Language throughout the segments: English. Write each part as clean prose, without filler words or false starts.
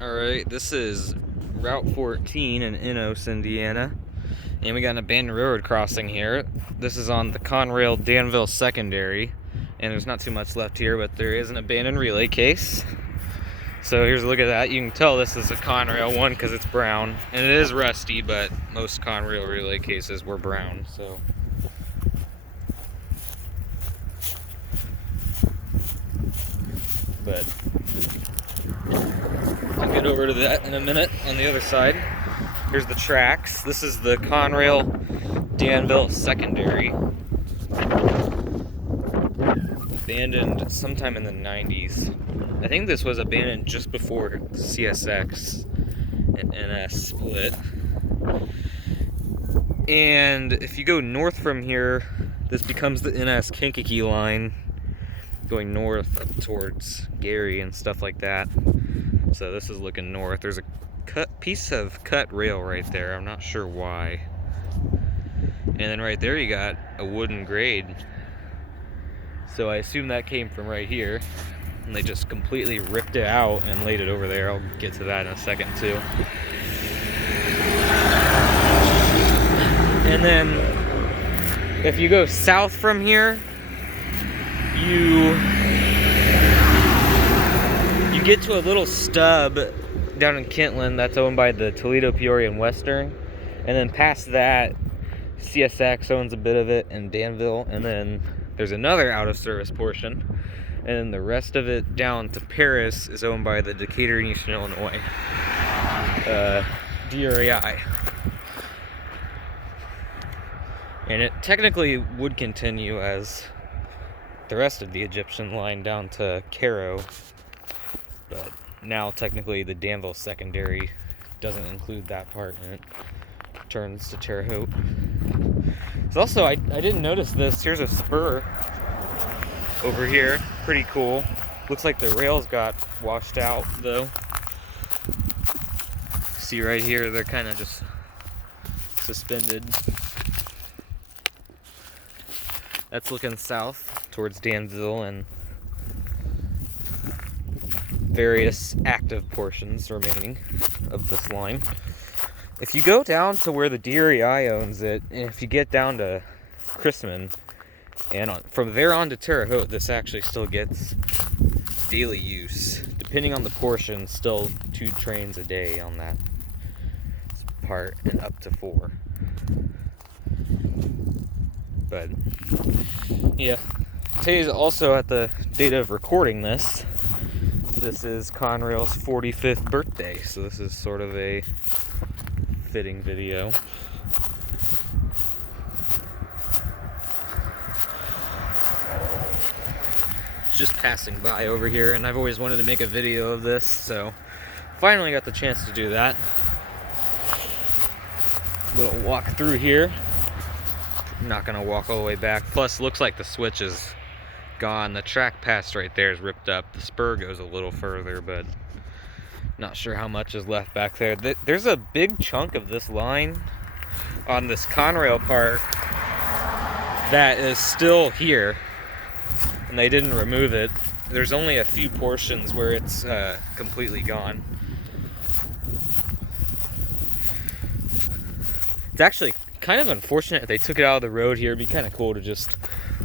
Alright, this is Route 14 in Enos, Indiana. And we got an abandoned railroad crossing here. This is on the Conrail Danville Secondary. And there's not too much left here, but there is an abandoned relay case. So here's a look at that. You can tell this is a Conrail one because it's brown. And it is rusty, but most Conrail relay cases were brown, so. But I'll get over to that in a minute on the other side. Here's the tracks. This is the Conrail Danville Secondary. Abandoned sometime in the 90s. I think this was abandoned just before CSX and NS split. And if you go north from here, this becomes the NS Kankakee line, going north up towards Gary and stuff like that. So this is looking north. There's a piece of cut rail right there. I'm not sure why. And then right there you got a wooden grade. So I assume that came from right here. And they just completely ripped it out and laid it over there. I'll get to that in a second too. And then if you go south from here, you get to a little stub down in Kentland that's owned by the Toledo, Peoria, and Western. And then past that, CSX owns a bit of it, and Danville. And then there's another out-of-service portion. And then the rest of it down to Paris is owned by the Decatur and Eastern Illinois DRAI. And it technically would continue as the rest of the Egyptian line down to Cairo, but now technically the Danville Secondary doesn't include that part, and it turns to Terre Haute. So also, I didn't notice this. Here's a spur over here, pretty cool. Looks like the rails got washed out though. See right here, they're kind of just suspended. That's looking south towards Danville and various active portions remaining of this line. If you go down to where the DREI owns it, and if you get down to Chrisman, and from there on to Terre Haute, this actually still gets daily use. Depending on the portion, still 2 trains a day on that part, and up to 4. But yeah, today's also at the date of recording this. This is Conrail's 45th birthday, so this is sort of a fitting video. Just passing by over here, and I've always wanted to make a video of this, so finally got the chance to do that. Little walk through here. I'm not gonna walk all the way back. Plus, looks like the switch is gone. The track past right there is ripped up. The spur goes a little further, but not sure how much is left back there. There's a big chunk of this line on this Conrail part that is still here, and they didn't remove it. There's only a few portions where it's completely gone. It's actually kind of unfortunate they took it out of the road here. It'd be kind of cool to just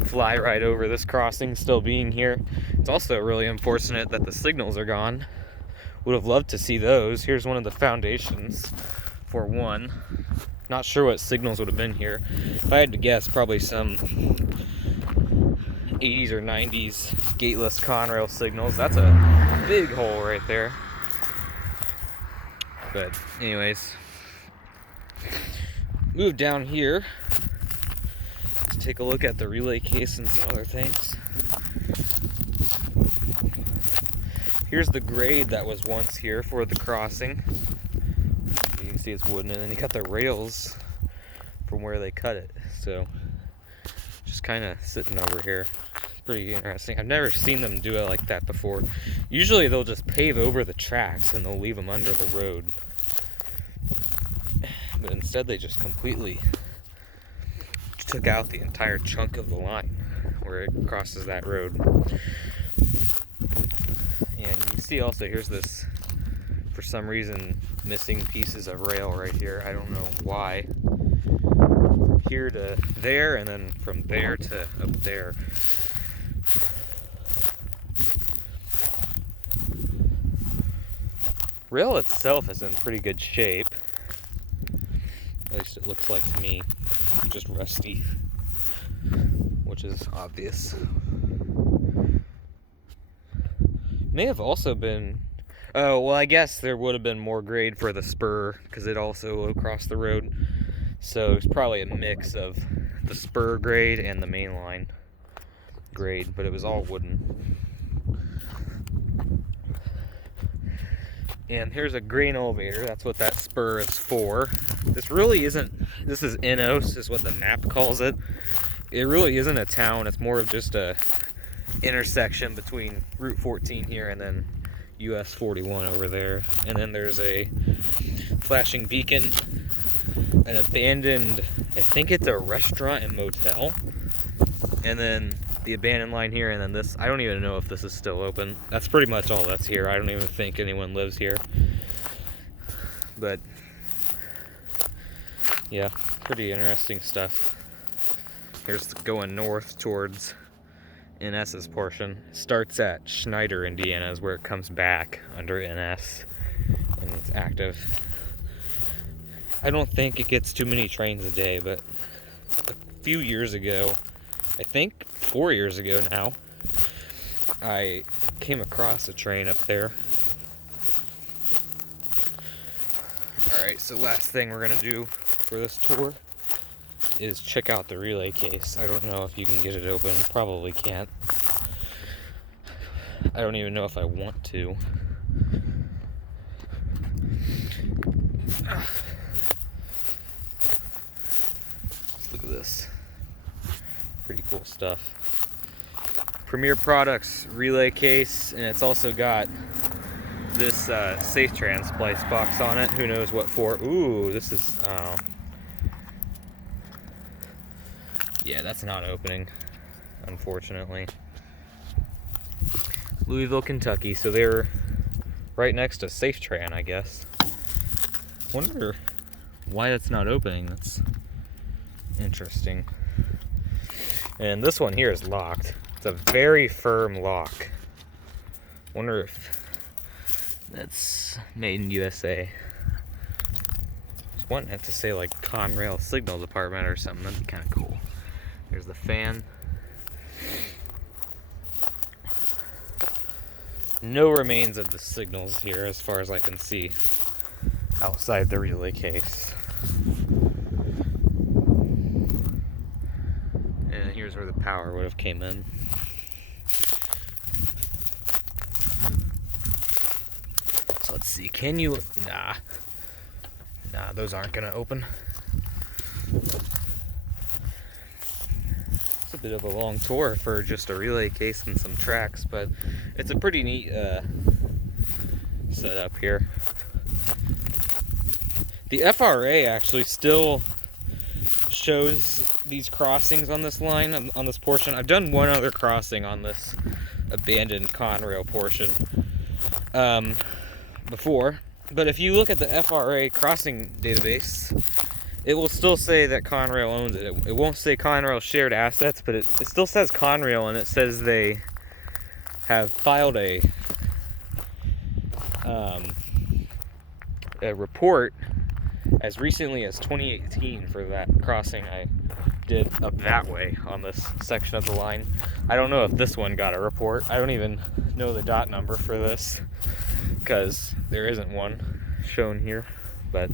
fly right over this crossing still being here. It's also really unfortunate that the signals are gone. Would have loved to see those. Here's one of the foundations for one. Not sure what signals would have been here. If I had to guess, probably some 80s or 90s gateless Conrail signals. That's a big hole right there. But anyways, move down here to take a look at the relay case and some other things. Here's the grade that was once here for the crossing. You can see it's wooden, and then you got the rails from where they cut it. So just kind of sitting over here. Pretty interesting. I've never seen them do it like that before. Usually they'll just pave over the tracks and they'll leave them under the road. But instead they just completely took out the entire chunk of the line where it crosses that road. And you can see also, here's this for some reason missing pieces of rail right here. I don't know why. Here to there, and then from there to up there. Rail itself is in pretty good shape. At least it looks like to me. Just rusty, which is obvious. May have also been, oh, well, I guess there would have been more grade for the spur because it also across the road. So it's probably a mix of the spur grade and the mainline grade, but it was all wooden. And here's a grain elevator. That's what that spur is for. This really isn't, this is Enos is what the map calls it. It really isn't a town. It's more of just a intersection between Route 14 here and then US 41 over there. And then there's a flashing beacon, an abandoned, I think it's a restaurant and motel. And then the abandoned line here, and then this, I don't even know if this is still open. That's pretty much all that's here. I don't even think anyone lives here. But yeah, pretty interesting stuff. Here's going north towards NS's portion. It starts at Schneider, Indiana is where it comes back under NS, and it's active. I don't think it gets too many trains a day, but a few years ago, I think 4 years ago now, I came across a train up there. Alright, so last thing we're going to do for this tour is check out the relay case. I don't know if you can get it open. Probably can't. I don't even know if I want to. Look at this. Pretty cool stuff. Premier Products relay case, and it's also got this Safe Trans splice box on it. Who knows what for? Ooh, this is, yeah, that's not opening, unfortunately. Louisville, Kentucky, so they're right next to Safe Tran, I guess. Wonder why that's not opening. That's interesting. And this one here is locked. It's a very firm lock. Wonder if that's made in USA. Just wanting it to say like Conrail Signal Department or something. That'd be kind of cool. There's the fan. No remains of the signals here as far as I can see outside the relay case. And here's where the power would have came in. So let's see, can you, nah, those aren't gonna open. It's a bit of a long tour for just a relay case and some tracks, but it's a pretty neat setup here. The FRA actually still shows these crossings on this line, on this portion. I've done one other crossing on this abandoned Conrail portion before, but if you look at the FRA crossing database, it will still say that Conrail owns it. It won't say Conrail shared assets, but it still says Conrail, and it says they have filed a report as recently as 2018 for that crossing I did up that way on this section of the line. I don't know if this one got a report. I don't even know the dot number for this because there isn't one shown here, but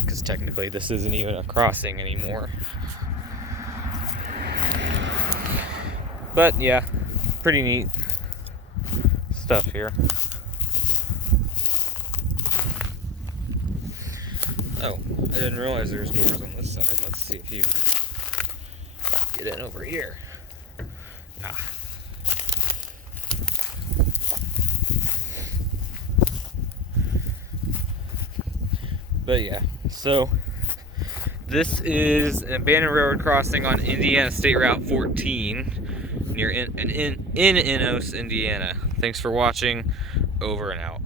because technically this isn't even a crossing anymore. But yeah, pretty neat stuff here. Oh, I didn't realize there's doors on this side. Let's see if you can get in over here. Ah. But yeah, so this is an abandoned railroad crossing on Indiana State Route 14 near in Enos, Indiana. Thanks for watching. Over and out.